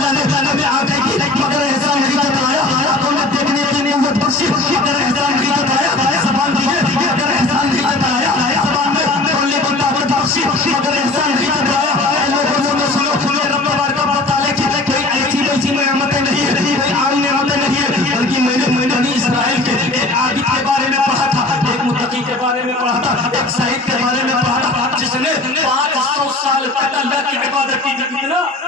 تعالیٰ نے ہمیں آگے کی مگر احسان نہیں جتایا، دولت دیکھنے کی نعمت بخشی مگر احسان نہیں جتایا، زبان دی ہے مگر احسان نہیں جتایا، زبان میں بولنے کی طاقت بخشی مگر احسان نہیں جتایا۔ اے لوگوں سنو سنو، رب تبارک و تعالیٰ کی کوئی ایسی ویسی نعمتیں نہیں ہے، کوئی عام نعمتیں نہیں ہے، بلکہ میں نے بنی اسرائیل کے ایک عابد کے بارے میں پڑھا تھا، ایک متقی کے بارے میں پڑھا تھا، ایک زاہد کے بارے میں پڑھا تھا، جس نے 500 سال تک اللہ کی عبادت کی تھی۔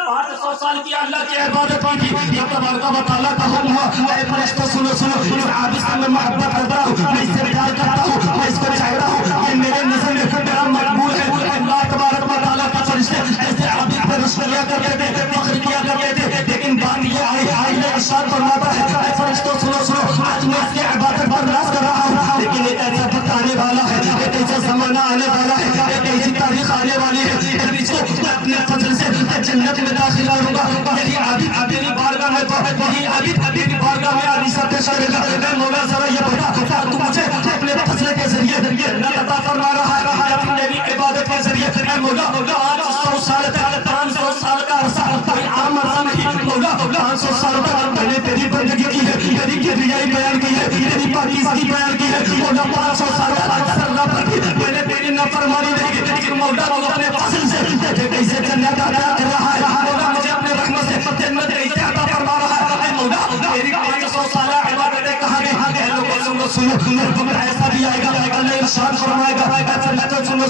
500 سال کی اللہ کی عبادت کی تھی۔ رب تبارک و تعالیٰ کا حکم ہوا، اے فرشتوں سنو سنو، اس عابد سے میں محبت کرتا ہوں، میں اس سے پیار کرتا ہوں، میں اس کو چاہتا ہوں، یہ میرے نظر میں میرا مقبول ہے۔ اللہ تبارک و تعالیٰ کا فرشتے ایسے عابد پر رشوہ لیا کرتے تھے، فخر کیا کرتے تھے، لیکن بات یہ آئی نے ارشاد فرماتا ہے، اے فرشتوں سنو سنو، آج میں اس کی عبادت پر راز کر رہا ہوں، لیکن ایک ایسا وقت آنے والا ہے، ایک ایسا زمانہ آنے والا ہے، ایک ایسی تاریخ آنے والی ہے، اس کو میں اپنے فضل سے جنت میں داخل کروں گا۔ یہی عابد اپنی بارگاہ میں یہی عابد اپنی بارگاہ میں عریضہ پیش کرے گا، اے مولا ذرا یہ بتا تو مجھے اپنے فضل کے ذریعے جنت عطا فرما رہا ہے یا پھر میری عبادت کے ذریعے؟ اے مولا 500 سال تک 500 سال کا عرصہ کوئی عام عرصہ نہیں، مولا 500 سال تک میں نے تیری بندگی کی ہے، تیری کبریائی بیان کی ہے، تیری پاکیزگی بیان کی ہے، مولا 500 سال تک اللہ پر میں نے تیری نافرمانی نہیں کی، لیکن مولا تو اپنے فضل سے مجھے کیسے جنت عطا کر رہا ہے، مولا مجھے اپنے رحمت سے جنت کیسے عطا فرما رہا ہے۔ اے مولا تیری 500 سالہ عبادتیں کہاں گئی؟ اے لوگوں سنو تمہیں ایسا بھی آئے گا، اللہ ارشاد فرمائے گا،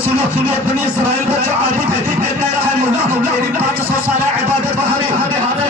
سنو بنی اسرائیل کا جو عابد ہے کہہ رہا ہے، مولا تیری 500 سالہ عبادت پر ہمیں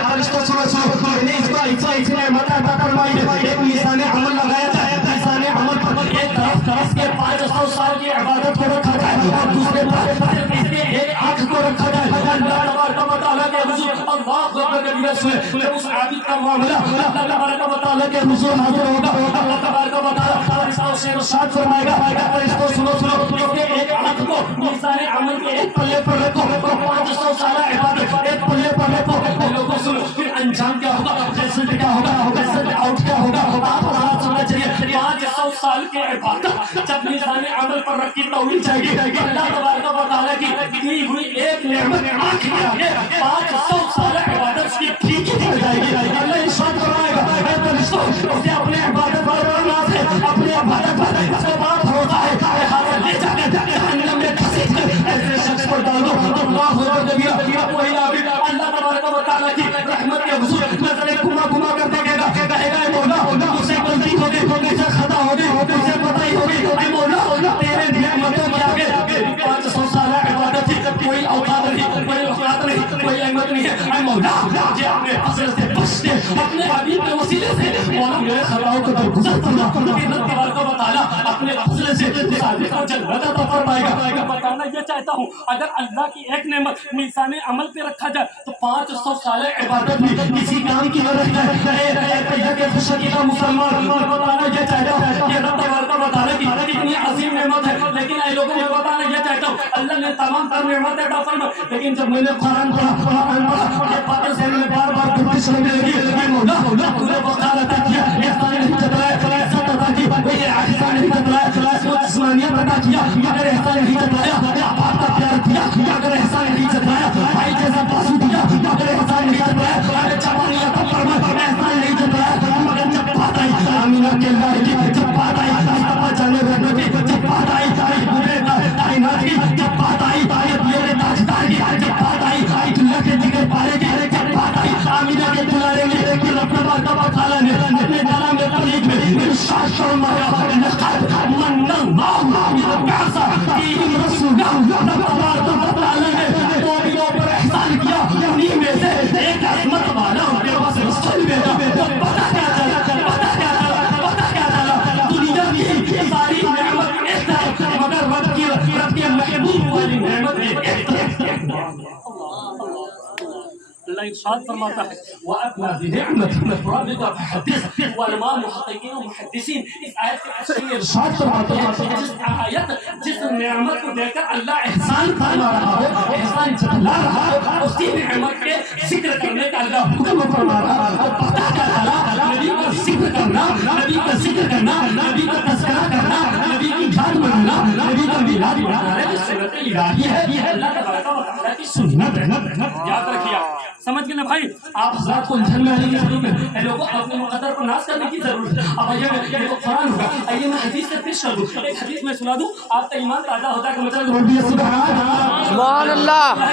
فرشتوں سنو میں نے اس کو ایسی نعمت عطا فرمائی ہے، ایک میزان عمل لگایا جائے، میزان عمل پر ایک طرف کے 500 سال کی عبادت کو رکھا جائے اور دوسرے طرف اس کے ایک آنکھ کو رکھا جائے۔ اللہ تبارک و تعالیٰ کے حضور اللہ اکبر کبیرہ سے اس عابد کا معاملہ اللہ تبارک و تعالیٰ کے حضور حاضر ہوگا، اللہ تبارک و تعالیٰ فرشتوں سے ارشاد فرمائے گا، فرشتوں سنو کہ ایک آنکھ کو میزان عمل کے ایک پلے پر رکھو، 500 سالہ عبادت ایک پلے پر رکھو۔ لوگوں سنو پھر انجام کیا ہوگا، رزلٹ کیا ہوگا، رزلٹ آؤٹ کیا ہوگا؟ آپ حضرات سننا چاہیے 500 سال کی عبادت جب میزان عمل پر رکھی توڑی جائے گی، اللہ تبارک و تعالیٰ کی دی ہوئی ایک نعمت آنکھ کے آگے 500 سال عبادت اس کی پھیکی پڑ جائے گی۔ اللہ ارشاد فرمائے گا، اے فرشتوں اسے اپنے عبادت پر ناز ہے، اپنے عبادت پر اس کو بات ہوتا ہے، لہٰذا لے جا کے جہنم میں گھسیٹ کر ایسے شخص پر ڈال دو۔ اللہ اکبر کبیرہ، وہی عابد اللہ تبارک و تعالیٰ کی رحمت کے حضور نظریں گھما کر دیکھے گا، کہے گا اے مولا مجھ سے غلطی ہو گئی، مجھ سے خطا ہو گئی، مجھے پتہ ہی ہو گئی، اے مولا تیرے نعمتوں کے آگے 500 سالہ عبادت کی کوئی اوقات نہیں، کوئی اوقات نہیں، کوئی اہمیت نہیں ہے۔ اے مولا مجھے اپنے فضل سے بخش دے، اپنے حبیب کے وسیلے سے مولا میرے خطاؤں کو درگزر فرما، کہ اللہ تبارک و تعالیٰ اپنے فضل سے اس عابد کو جنت عطا فرمائے گا۔ بتانا یہ چاہتا ہوں اگر اللہ کی ایک نعمت میزان عمل پہ رکھا جائے تو 500 سال عبادت بھی کسی کام کی نہ رہ جائے۔ کہ خوشگیدہ مسلمان بتانا یہ چاہتا ہوں کہ اللہ تبارک و تعالیٰ کی اتنی عظیم نعمت ہے، لیکن اے لوگوں میں بتانا یہ چاہتا ہوں اللہ نے تمام تر نعمتیں عطا فرمائی، لیکن جب میں نے قرآن پڑھا یہ باتیں ذہن میں بار بار گردش ہونے لگی، مولا تو نے وقار عطا کیا، احسان نہیں جتلایا، عزت عطا کی، احسان نہیں جتلایا، جسمانیت عطا کیا، اگر احسان نہیں جتلایا باپ کا پیار دیا، اگر احسان نہیں جتلایا بھائی جیسا بازو دیا، اگر احسان نہیں جتلایا اگر جوانی عطا فرمائی، احسان نہیں جتلایا مگر جب بات آئی آمینہ کے لڑکی، جب بات آئی پاپا جانے رہنے کی، جب بات آئی پورے کائنات کی، جب بات آئی میرے تاجدار کی، جب بات آئی دنیا کے جگر پارے کی، جب بات آئی آمینہ کے دلارے کی، کہ رب تبارک و تعالیٰ نے اپنے کلام تبلیغ میں ارشاد فرمایا لقد من اللہ اذا بعث فیہم رسولا، رب تبارک و تعالیٰ نے نبیوں پر احسان کیا، انہیں میں سے ایک عظمت والا ان کے پاس رسول بھیجا۔ پتہ کیا چلا دنیا کی ساری نعمت ایک طرف مگر رب کی محبوب والی نعمت ایک طرف۔ اللہ ارشاد فرماتا ہے وَأَمَّا بِنِعْمَةِ رَبِّكَ فَحَدِّثْ، وعلماء محققین و محدثین اس آیت کے تفسیر میں ارشاد فرماتے ہیں جس نعمت کو دے کر اللہ احسان فرما رہا ہو، احسان جتلا رہا ہو، اسی نعمت کے ذکر کرنے کا اللہ حکم فرما رہا ہے۔ اور پتہ کیا چلا نبی کا ذکر کرنا، نبی کا ذکر کرنا، نبی کا تذکرہ کرنا، نبی کی یاد منانا، نبی کا میلاد منانا ہے، سنت حضرت الہی ہے، یہ اللہ تبارک و تعالیٰ کی سنت ہے. یاد رکھیے آپ. سمجھ گئے نا بھائی؟ آپ حضرات کو الجھن میں آنے کی ضرورت ہے. اے لوگوں اپنے مقدر پر ناز کرنے کی ضرورت ہے. اب یہ تو قرآن ہوگا. آئیے میں حدیث سے پیش کر دوں. ایک حدیث میں سنا دوں، آپ کا ایمان تازہ ہوتا ہے کہ مطلب سبحان اللہ. میں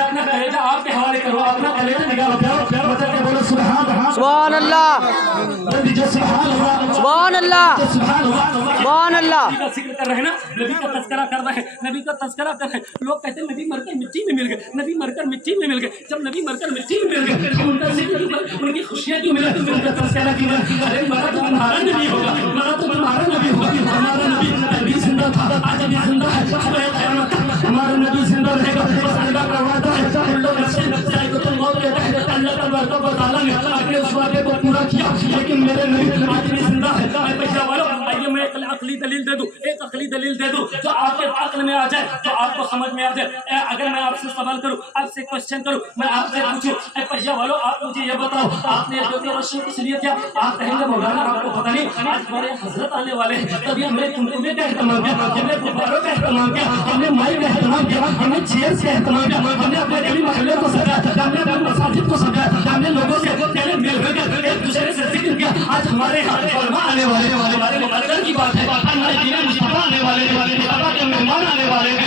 اپنا کلیجہ آپ کے حوالے کروں. اپنا کلیجہ نگاہ رکھو، مطلب بولو سبحان اللہ. سبحان اللہ. سبحان اللہ. نبی کا ذکر کر رہے ہیں نا، نبی کا تذکرہ کر رہے ہیں، نبی کا تذکرہ کر رہے ہیں. لوگ کہتے ہیں نبی مر کر مٹی میں مل گئے، نبی مر کر مٹی میں مل گئے. جب نبی مر کر مٹی میں مل گئے ان کا ذکر ان کی خوشیاں کیوں ملا؟ ان کا تذکرہ کیوں ملا؟ ارے مرا تو تمہارا نبی ہوگا، مرا تو تمہارا نبی ہوگا. ہمارا نبی ابھی زندہ تھا، آج ابھی زندہ ہے. ہمارا نبی زندہ رہے گا. بس اللہ کا وعدہ ہے. ان لوگ ایسے چاہے تو تم موت کے تحت اللہ کا مرتبہ تعالیٰ نے اپنے اس وعدے کو پورا کیا، لیکن میرے نبی آج بھی زندہ ہے. پیشہ والوں آئیے میں ایک عقلی دلیل دے دوں، ایک عقلی دلیل دے دوں جو آپ کے عقل میں آ جائے، جو آپ کو سمجھ میں آ جائے. اگر میں آپ سے سوال کروں، آپ سے کوشچن کروں، میں آپ سے پوچھوں اے پیشہ والوں آپ مجھے یہ بتاؤ آپ نے جو روشن کس لیے کیا؟ آپ کہیں گے مولانا آپ کو پتہ نہیں آج ہمارے حضرت آنے والے ہیں، تبھی ہم نے تمہیں کا اہتمام کیا، ہم نے غباروں کا اہتمام کیا، ہم نے مائی کا اہتمام کیا، ہم نے چیئرس کا اہتمام کیا، ہم نے اپنے گلی محلے کو سجایا، ہم نے اپنے مساجد کو سجایا، ہم نے لوگوں سے پہلے مل کر ایک دوسرے سے ذکر کیا. آج ہمارے یہاں علماء آنے والے، ہمارے مقدر کی بات ہے، ہمارے دین مصطفیٰ آنے والے، مصطفیٰ کے مہمان آنے والے ہیں.